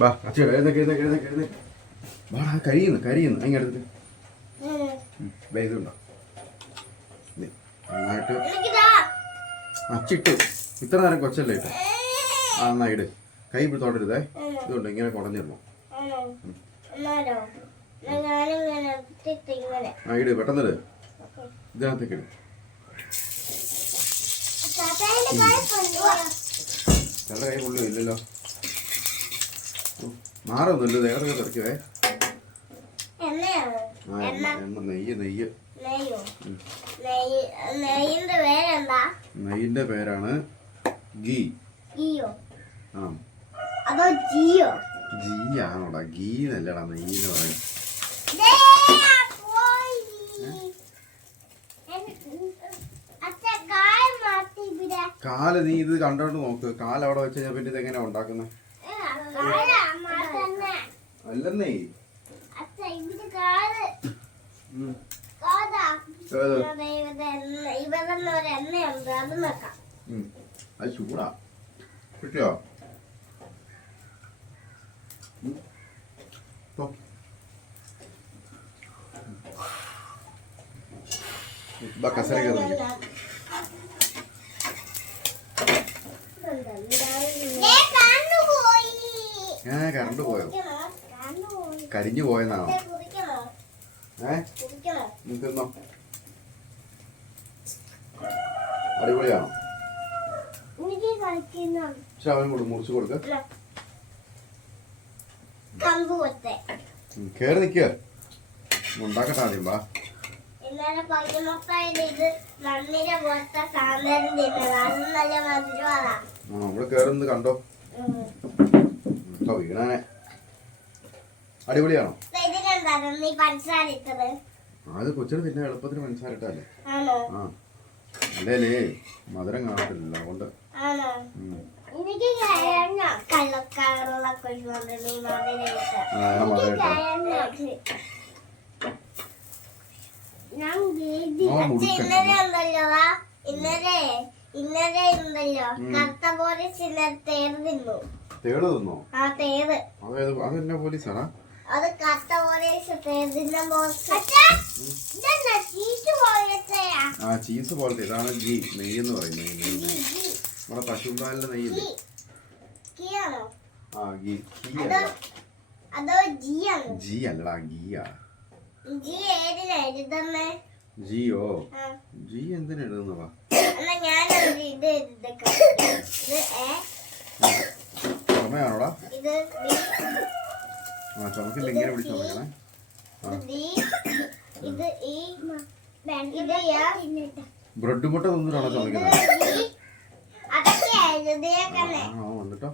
വാ അച്ഛൻ എഴുന്നേക്ക് വാടാ കരിയുന്നു അങ്ങനെ എടുത്തിട്ട് ഇതുണ്ടോ നന്നായിട്ട് അച്ചിട്ട് ഇത്ര നേരം കൊച്ചല്ലേ ഇട്ട് ആ എന്നാ ഇട് കൈ തൊടരുതേ ഇതുണ്ട് ഇങ്ങനെ കുടഞ്ഞിടണം ആ ഇട് പെട്ടെന്നിട് ഇതിനകത്തേക്ക് ഇട് ചില കൈ പുള്ളി ഇല്ലല്ലോ മാറൊന്നുമില്ല വേറെ തിരക്കുവേ നെയ്യിന്റെ പേരാണ് ഗീ. ജിയാണോടാ ഗീ എന്നല്ലടാ നെയ്യെന്ന് പറയും. കാല് നീ ഇത് കണ്ടോണ്ട് നോക്ക്. കാല് അവിടെ വെച്ച് കഴിഞ്ഞാൽ പിന്നെ ഇതെങ്ങനെയാ ഉണ്ടാക്കുന്നത്? അല്ലെന്നേ അത് ചൂടാ കിട്ടിയോ? കസര കറണ്ട് പോയോ? കരിഞ്ഞു പോയെന്നാണോ? നിൽക്കുന്നോ? അടിപൊളിയാണോ? പക്ഷെ അവനും കൂടെ മുറിച്ചു കൊടുക്ക. കേറി നിക്ക ഉണ്ടാക്കട്ടെ ആദ്യം. വാ നമ്മള് കേറുന്നത് കണ്ടോ? വീണാനെ അടിപൊളിയാണോ? അത് കൊച്ചിന് പിന്നെ എളുപ്പത്തിന് പഞ്ചസാര ഇട്ടല്ലേ? ആ അല്ലേ മധുരം കാണത്തില്ല അതുകൊണ്ട്. തേള് തിന്നോ? അതെന്നാ പോലീസാണോ? അത് കത്ത ചീസ് പോലത്തെ ഇതാണ് ഗീ. നെയ്യെന്ന് പറയുന്നത്. നമ്മുടെ പശുമ്പാലിന്റെ നെയ്യില്ലേ? ആ ഗീ. ജി അല്ലടാ ഗീയാ. ജിയോ? ജി എന്തിനാ എഴുതുന്നവാ? ചുമയാണോടാ? ആ ചുമക്കില്ല ഇങ്ങനെ പിടിച്ച് ചുമക്കണേ. ബ്രെഡ് മുട്ട തിന്നിട്ടാണോ ചുമക്കുന്നത്? വന്നിട്ടോ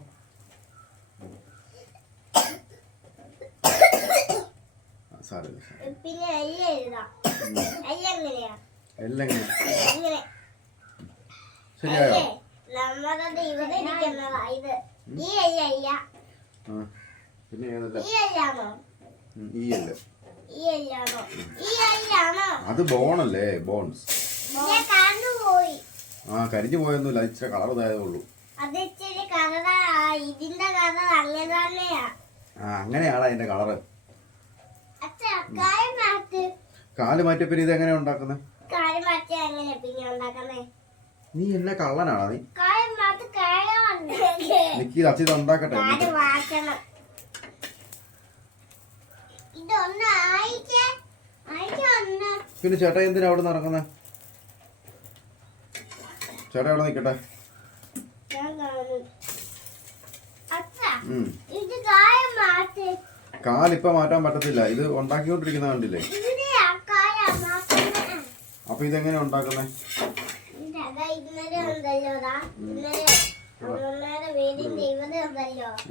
ശരിയായോ? പിന്നെ അത് ബോണല്ലേ? ബോൺസ്. ആ കരിഞ്ഞു പോയൊന്നുമില്ല. ഇച്ചിരി കളർ ഇതായതേ ഉള്ളൂ. അങ്ങനെയാണോ അതിന്റെ കളറ്? കാല് മാറ്റി പിന്നെ ഇത് എങ്ങനെയാ ഉണ്ടാക്കുന്നത്? നീ എന്നെ കള്ളനാണോ നീ? നിക്ക് അച്ഛൻ ഉണ്ടാക്കട്ടെ. പിന്നെ ചേട്ടാ എന്തിനാ അവിടെ നിന്ന് ഇറങ്ങുന്നത്? ചേട്ടാ അവിടെ നിക്കട്ടെ. കാലിപ്പ മാറ്റാൻ പറ്റത്തില്ല. ഇത് ഉണ്ടാക്കിക്കൊണ്ടിരിക്കുന്ന കണ്ടില്ലേ? അപ്പൊ ഇതെങ്ങനെ ഉണ്ടാക്കുന്നേ?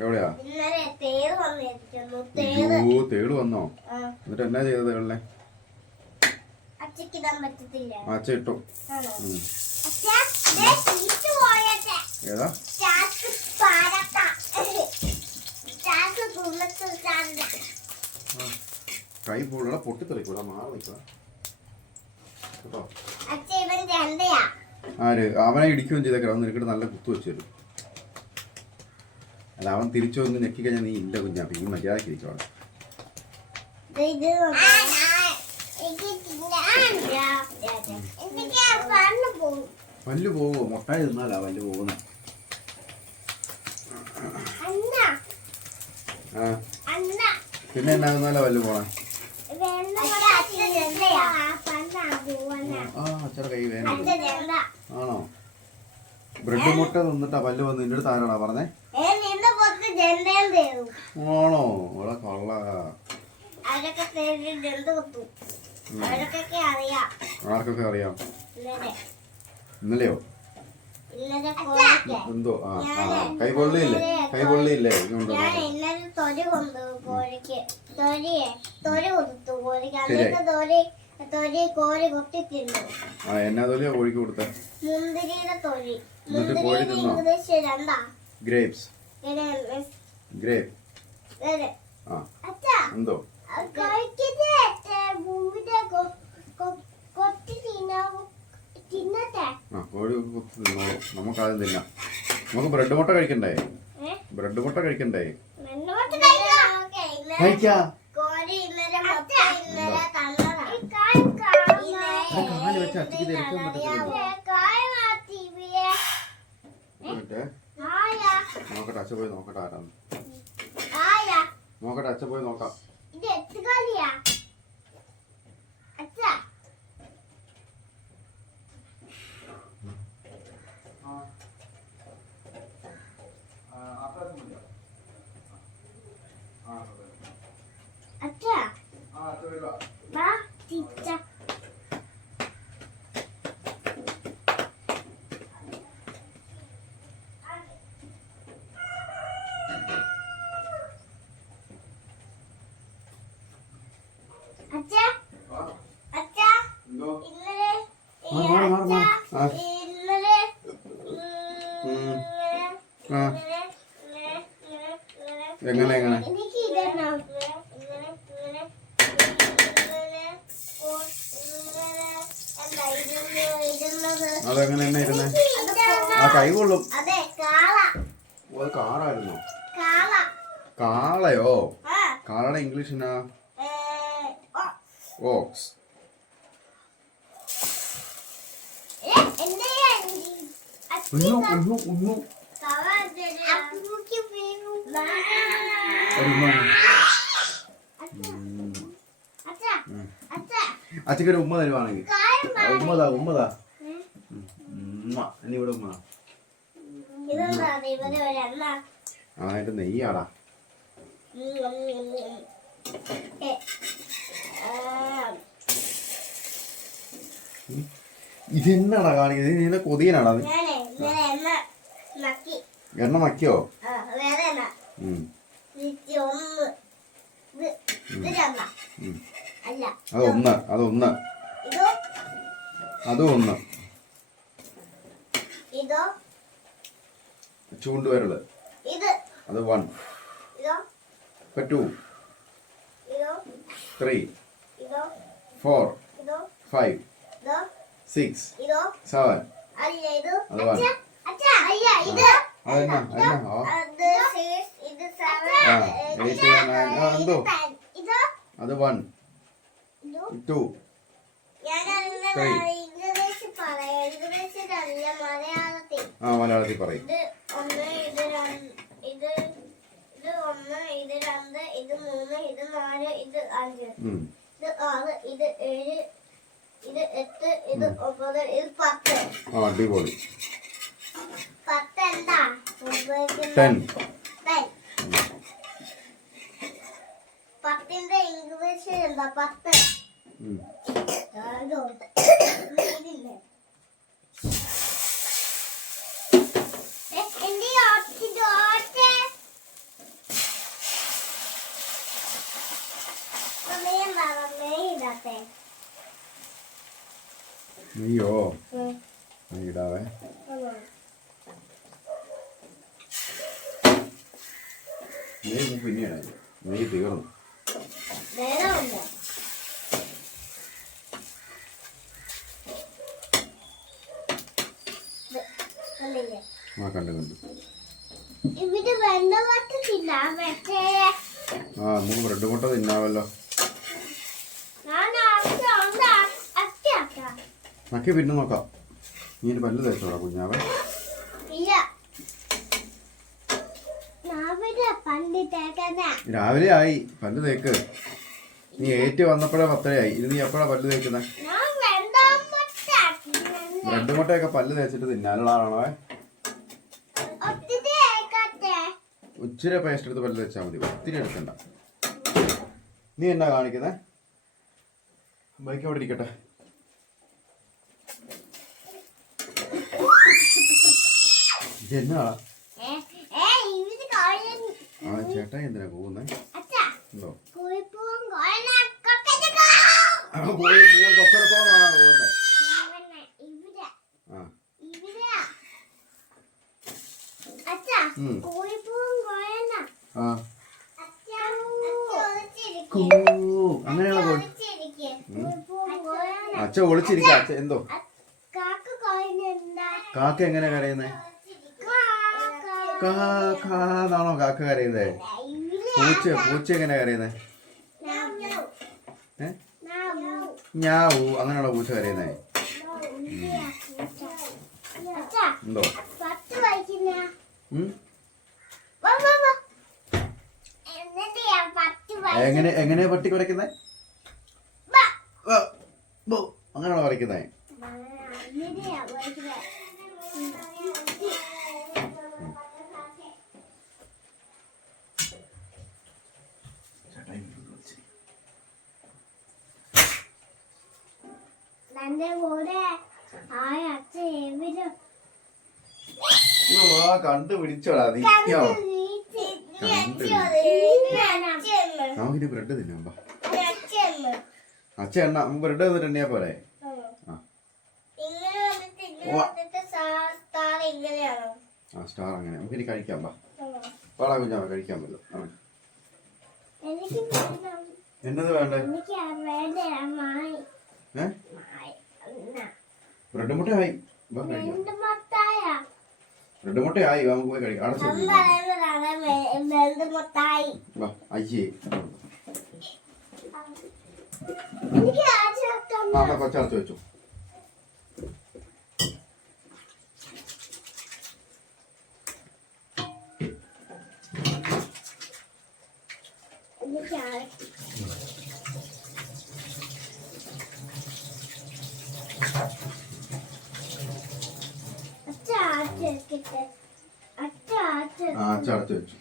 എവിടെയാ? തേള് വന്നോ? എന്നിട്ട് എന്നാ ചെയ്തത്? തേളിനെ അച്ഛ ഇട്ടു. ഏതാ? കൈ പൂള പൊട്ടിത്തെറിക്കൂടാ. മാറി നിൽക്കുക കേട്ടോ. ആര്? അവനെ ഇടിക്കുകയും ചെയ്തേക്കാം. നിനക്കിട്ട് നല്ല കുത്തു വെച്ചു തരും. അല്ല അവൻ തിരിച്ചു വന്ന് ഞെക്കി കഴിഞ്ഞാൽ നീ ഇല്ല കുഞ്ഞാ, ഈ മര്യാദക്ക് ഇരിക്കുവാണ്. പല്ല് പോവോ? മുട്ടായി തിന്നാലാ പല്ല് പോകുന്ന. പിന്നെ എന്നാ തിന്നാലാ പല്ല് പോണേ? ആ അച്ഛടെ കൈ വേദന. ആണോ? ബ്രെഡ് മുട്ട തിന്നിട്ടാ പല്ല് വന്ന് നിന്റെ അടുത്ത് ആരാണോ പറഞ്ഞേ? ആണോ? ഇവിടെ കൊള്ള. ആർക്കൊക്കെ അറിയാം? ഇന്നലെയോ? എന്തോ? ആ കൈപൊള്ളിയില്ലേ? കൈപൊള്ളിയില്ലേ? ആ എന്നാ തൊലിയാ കോഴിക്ക് കൊടുത്തേ? എന്നിട്ട് കോഴി തിന്നോ? ഗ്രേപ്സ്. ഗ്രേപ്പ്. ആ എന്തോ? ആ കോഴി തിന്നോളൂ, നമുക്കാദ്യം തിന്നാം. നമുക്ക് ബ്രെഡ് മുട്ട കഴിക്കണ്ടേ? ബ്രെഡ് മുട്ട കഴിക്കണ്ടേ? കഴിക്കാ. കാല് വെച്ച് അച്ഛക്ക് തിരിക്കാൻ പറ്റത്തില്ലല്ലോ. നോക്കട്ടെ അച്ഛ പോയി നോക്കട്ടെ ആരാന്ന്. നോക്കട്ടെ അച്ഛ പോയി നോക്കാം. എങ്ങനെ എങ്ങനെ അതെങ്ങനെ തന്നെ ഇരുന്നേ? ആ കൈ കൊള്ളും. കാറായിരുന്നോ? കാളയോ? കാളയുടെ ഇംഗ്ലീഷ് എന്നാ? ഓക്സ്. അച്ഛക്കൊരു ഉമ്മ തരുവാണെങ്കിൽ ഉമ്മതാ ഉമ്മതാ ഇനി ഇവിടെ ഉമ്മ. ആയിട്ട് നെയ്യാടാ. ഇതെന്നാടാ കാണിക്കുന്നത്? ഇതിനെ കൊതിയനാടാ? എണ്ണ നക്കിയോ? അതൊന്ന് അതൊന്ന് അതും ഒന്ന് ചൂണ്ടുവരല് അത് 1 2 3 4 5 6 7 അത് 1. എന്തോ അത് 1 2 3 മലയാളത്തിൽ പറയും. അടിപൊളി. 10 10ന്റെ ഇംഗ്ലീഷ് എന്താ? 10. നെയ്യോ? നെയ്യിടാവേ. നെയ്യ് പിന്നെയാണ്. നെയ്യ് തീർന്നു. ആ കണ്ടു കണ്ടു. വെന്ത മുട്ട തിന്നാൻ പറ്റേ ആ നമുക്ക് ബ്രെഡ് മുട്ട തിന്നാവല്ലോ. ഞാൻ അച്ഛാ നക്കി പിന്നെ നോക്കാം. നീ ഒരു പല്ല് തേച്ചോടാ കുഞ്ഞാവേ. ഇല്ല പണ്ട് തേക്കുന്ന രാവിലെ ആയി പല്ല് തേക്ക്. നീ ഏറ്റ് വന്നപ്പോഴേ 10 ഇത് നീ എപ്പോഴാ പല്ല് തേക്കുന്നേ? ഞാൻ വെന്ത മുട്ട ബ്രെഡ് മുട്ടയൊക്കെ പല്ല് തേച്ചിട്ട് തിന്നാനുള്ളതാണോ? ഒത്തിരി ഏക്കട്ടെ ഇച്ചിരി പേസ്റ്റ് എടുത്ത് പല്ല് തേച്ചാൽ മതി, ഒത്തിരി എടുക്കണ്ട. നീ എന്നാ കാണിക്കുന്നേ? ബൈക്ക് അവിടെ ഇരിക്കട്ടെ. എന്നാ ആ ചേട്ടാ എന്തിനാ പോകുന്നേ? എന്തോ കൊക്കരക്കോന്നാണോ പോകുന്നേ? ആ ആ അങ്ങനെയാണോ? അച്ഛ ഒളിച്ചിരിക്ക. അച്ഛ എന്തോ കാക്ക എങ്ങനെ കരയുന്നേ? കാന്നാണോ കാക്ക കരയുന്നേ? പൂച്ച എങ്ങനെ കരയുന്നേ? ഞാവൂ അങ്ങനെയാണോ പൂച്ച കരയുന്നേ? എന്തോ എങ്ങനെയാ പട്ടി കുറയ്ക്കുന്നേ? അങ്ങനെയാണോ കുറയ്ക്കുന്നേ? എന്റെ കൂടെ കണ്ടുപിടിച്ചോടാ നീ. നമുക്കിനി ബ്രെഡ് തിന്നാം. അച്ഛ എണ്ണ നമുക്ക് ബ്രെഡ് തന്നിട്ട് എണ്ണയാ പോലെ. ആ സ്റ്റാർ അങ്ങനെ നമുക്കിനി കഴിക്കാം. പാടാ കുഞ്ഞാ കഴിക്കാൻ പറ്റും. എന്നത് വേണ്ടേ? ബ്രെഡ് മുട്ടയായി. ബ്രെഡ് മുട്ടയായി നമുക്ക് പോയി കഴിക്കാം. അയ്യേ കൊച്ചടച്ച് വെച്ചു. അടച്ചു വെച്ചു.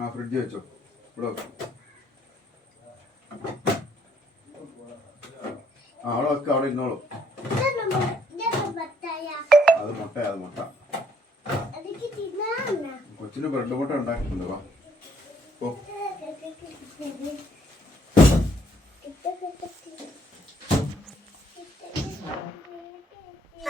ആ ഫ്രിഡ്ജ് വെച്ചോ. ഇവിടെ അവിടെ വെക്ക. അവിടെ ഇരുന്നോളൂ. അത് മുട്ട. കൊച്ചിന് ബ്രെഡ് മുട്ട ഉണ്ടാക്കിയിട്ടുണ്ട്. വാ ഓ